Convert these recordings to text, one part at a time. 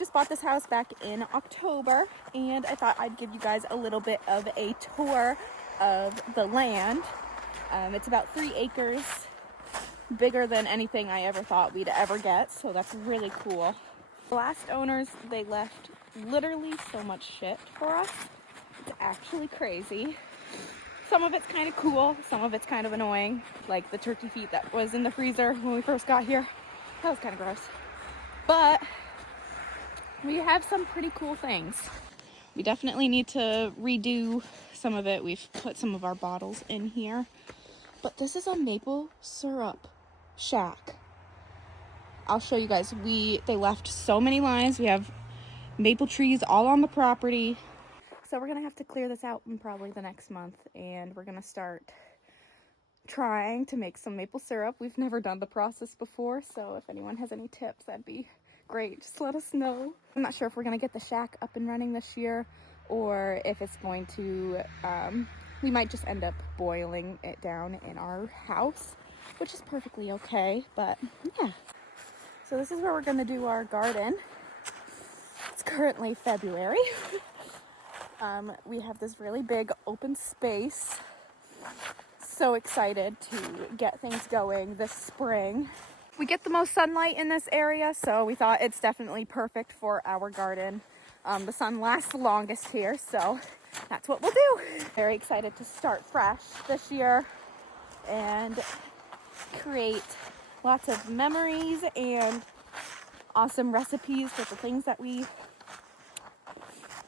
just bought this house back in October, and I thought I'd give you guys a little bit of a tour of the land. It's about 3 acres, bigger than anything I ever thought we'd ever get, so that's really cool. The last owners, they left literally so much shit for us. It's actually crazy. Some of it's kind of cool, some of it's kind of annoying, like the turkey feet that was in the freezer when we first got here. That was kind of gross. But we have some pretty cool things. We definitely need to redo some of it. We've put some of our bottles in here. But this is a maple syrup shack. I'll show you guys. They left so many lines. We have maple trees all on the property. So we're gonna have to clear this out in probably the next month, and we're gonna start trying to make some maple syrup. We've never done the process before, so if anyone has any tips, that'd be great. Just let us know. I'm not sure if we're gonna get the shack up and running this year, or if it's going to, we might just end up boiling it down in our house, which is perfectly okay, but yeah. So this is where we're gonna do our garden. It's currently February. We have this really big open space. So excited to get things going this spring. We get the most sunlight in this area, so we thought it's definitely perfect for our garden. The sun lasts the longest here, so that's what we'll do. Very excited to start fresh this year and create lots of memories and awesome recipes with the things that we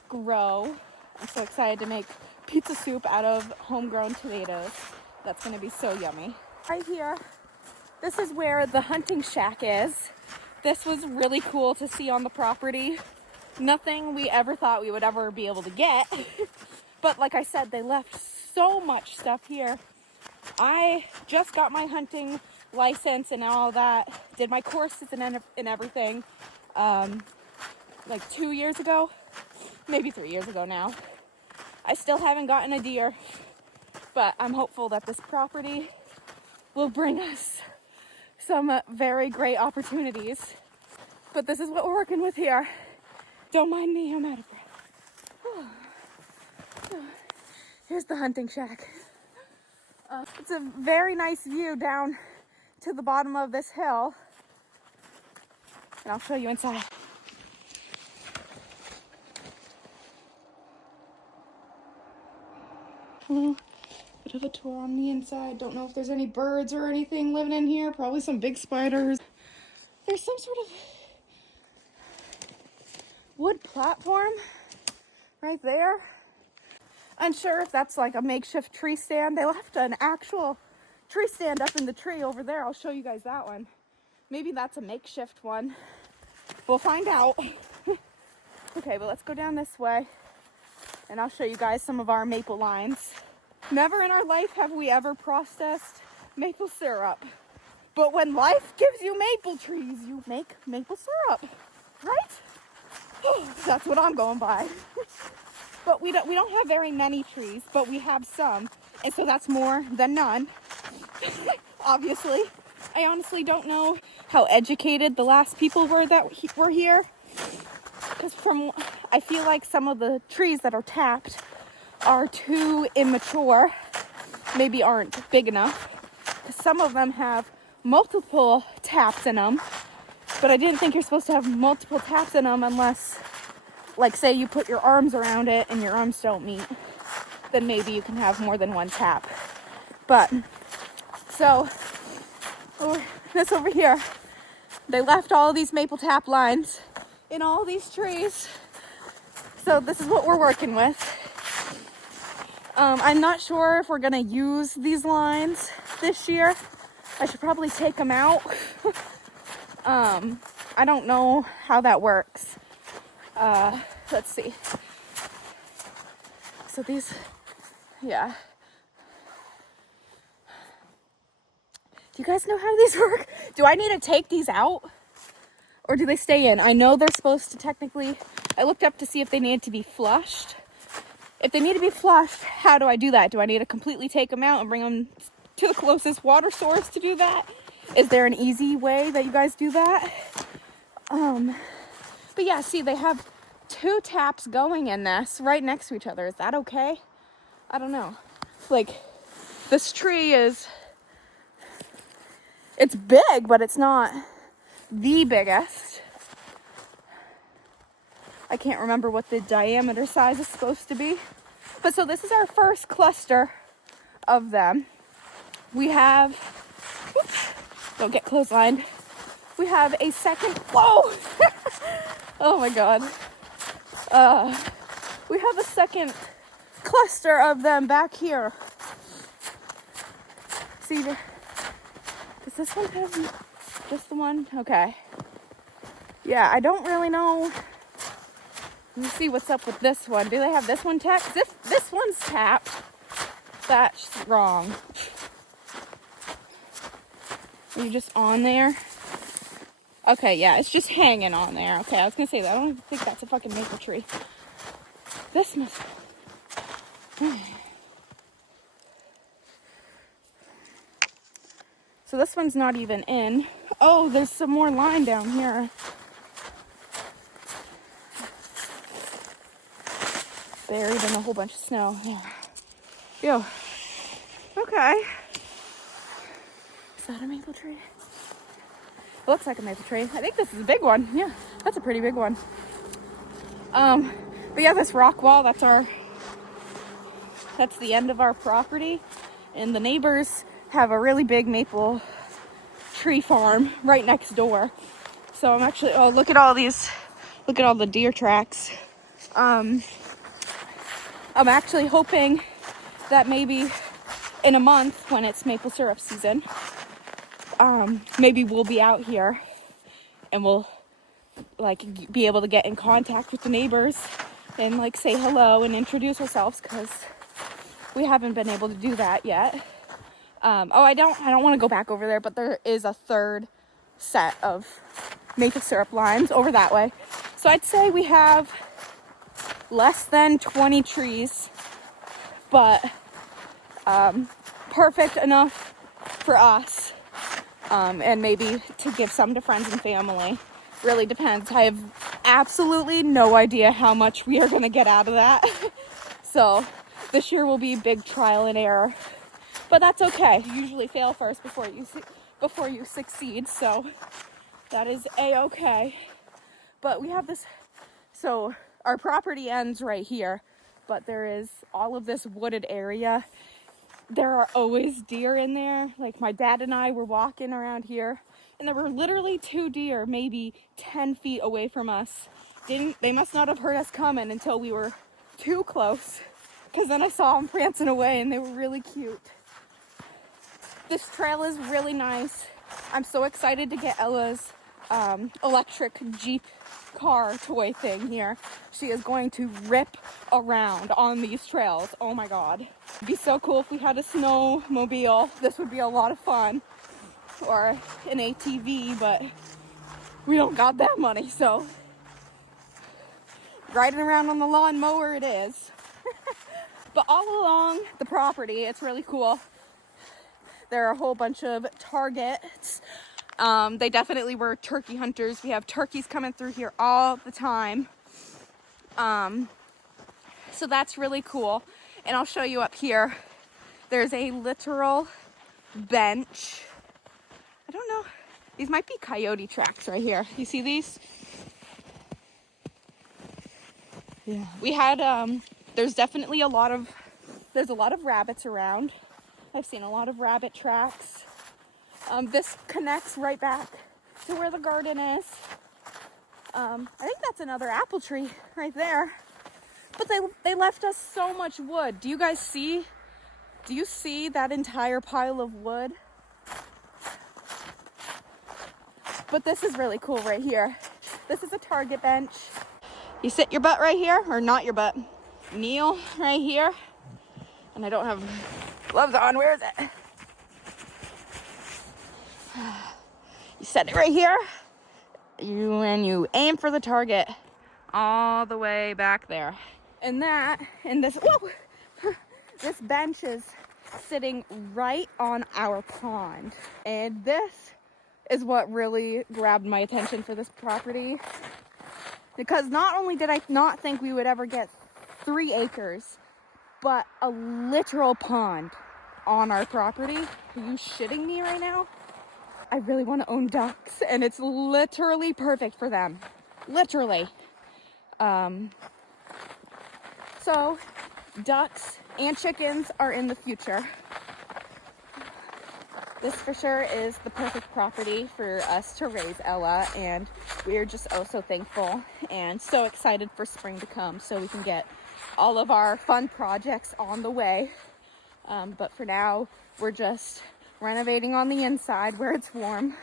grow. I'm so excited to make pizza soup out of homegrown tomatoes. That's gonna be so yummy. Right here, this is where the hunting shack is. This was really cool to see on the property. Nothing we ever thought we would ever be able to get. But like I said, they left so much stuff here. I just got my hunting license and all that. Did my courses and everything like 2 years ago, maybe 3 years ago now. I still haven't gotten a deer, but I'm hopeful that this property will bring us some very great opportunities. But this is what we're working with here. Don't mind me, I'm out of breath. Here's the hunting shack. It's a very nice view down to the bottom of this hill. And I'll show you inside. Hello. Bit of a tour on the inside. Don't know if there's any birds or anything living in here. Probably some big spiders. There's some sort of wood platform right there. Unsure if that's like a makeshift tree stand. They left an actual tree stand up in the tree over there. I'll show you guys that one. Maybe that's a makeshift one. We'll find out. Okay, but let's go down this way and I'll show you guys some of our maple lines. Never in our life have we ever processed maple syrup. But when life gives you maple trees, you make maple syrup, right? That's what I'm going by. But we don't have very many trees, but we have some. And so that's more than none, obviously. I honestly don't know how educated the last people were that were here. Because I feel like some of the trees that are tapped are too immature, maybe aren't big enough. Because some of them have multiple taps in them, but I didn't think you're supposed to have multiple taps in them unless, like, say you put your arms around it and your arms don't meet, then maybe you can have more than one tap. But, so, this over here, they left all of these maple tap lines in all these trees. So this is what we're working with. I'm not sure if we're gonna use these lines this year. I should probably take them out. I don't know how that works. Let's see. So these, yeah. Do you guys know how these work? Do I need to take these out? Or do they stay in? I know they're supposed to technically, I looked up to see if they needed to be flushed. If they need to be flushed, how do I do that? Do I need to completely take them out and bring them to the closest water source to do that? Is there an easy way that you guys do that? But yeah, see, they have 2 taps going in this right next to each other. Is that okay? I don't know. Like, this tree is, it's big, but it's not the biggest. I can't remember what the diameter size is supposed to be. But so this is our first cluster of them. We have, oops, don't get clotheslined. We have a second, whoa! Oh my God. We have a second cluster of them back here. See, does this one have just the one? Okay. Yeah, I don't really know. Let me see what's up with this one. Do they have this one tapped? This one's tapped. That's wrong. Are you just on there? Okay, yeah, it's just hanging on there. Okay, I was gonna say that. I don't even think that's a fucking maple tree. This must. So this one's not even in. Oh, there's some more line down here. Buried in a whole bunch of snow. Yeah. Yo. Okay. Is that a maple tree? It looks like a maple tree. I think this is a big one. Yeah, that's a pretty big one. But yeah, this rock wall, that's the end of our property. And the neighbors have a really big maple tree farm right next door. So I'm actually, oh, look at all the deer tracks. I'm actually hoping that maybe in a month when it's maple syrup season, maybe we'll be out here and we'll like be able to get in contact with the neighbors and like say hello and introduce ourselves, because we haven't been able to do that yet. I don't want to go back over there, but there is a third set of maple syrup lines over that way. So I'd say we have less than 20 trees, but perfect enough for us, and maybe to give some to friends and family. Really depends. I have absolutely no idea how much we are going to get out of that. So this year will be big trial and error, but that's okay. You usually fail first before you succeed, so that is a-okay. But we have this, so our property ends right here, but there is all of this wooded area. There are always deer in there. Like, my dad and I were walking around here, and there were literally 2 deer maybe 10 feet away from us. They must not have heard us coming until we were too close, because then I saw them prancing away and they were really cute. This trail is really nice. I'm so excited to get Ella's electric Jeep car toy thing here. She is going to rip around on these trails. Oh my God. It'd be so cool if we had a snowmobile. This would be a lot of fun. Or an ATV, but we don't got that money, so riding around on the lawnmower it is. But all along the property, it's really cool. There are a whole bunch of targets. They definitely were turkey hunters. We have turkeys coming through here all the time. So that's really cool. And I'll show you up here. There's a literal bench. I don't know. These might be coyote tracks right here. You see these? Yeah. We had, there's definitely a lot of rabbits around. I've seen a lot of rabbit tracks. This connects right back to where the garden is. I think that's another apple tree right there. But they left us so much wood. Do you guys see? Do you see that entire pile of wood? But this is really cool right here. This is a target bench. You sit your butt right here, or not your butt. Kneel right here. And I don't have gloves on. Where is it? You set it right here. You aim for the target all the way back there. And this bench is sitting right on our pond. And this is what really grabbed my attention for this property. because not only did I not think we would ever get 3 acres, but a literal pond on our property. Are you shitting me right now? I really want to own ducks, and it's literally perfect for them. Literally. So ducks and chickens are in the future. This for sure is the perfect property for us to raise Ella, and we are just oh so thankful and so excited for spring to come so we can get all of our fun projects on the way. But for now, we're just renovating on the inside where it's warm.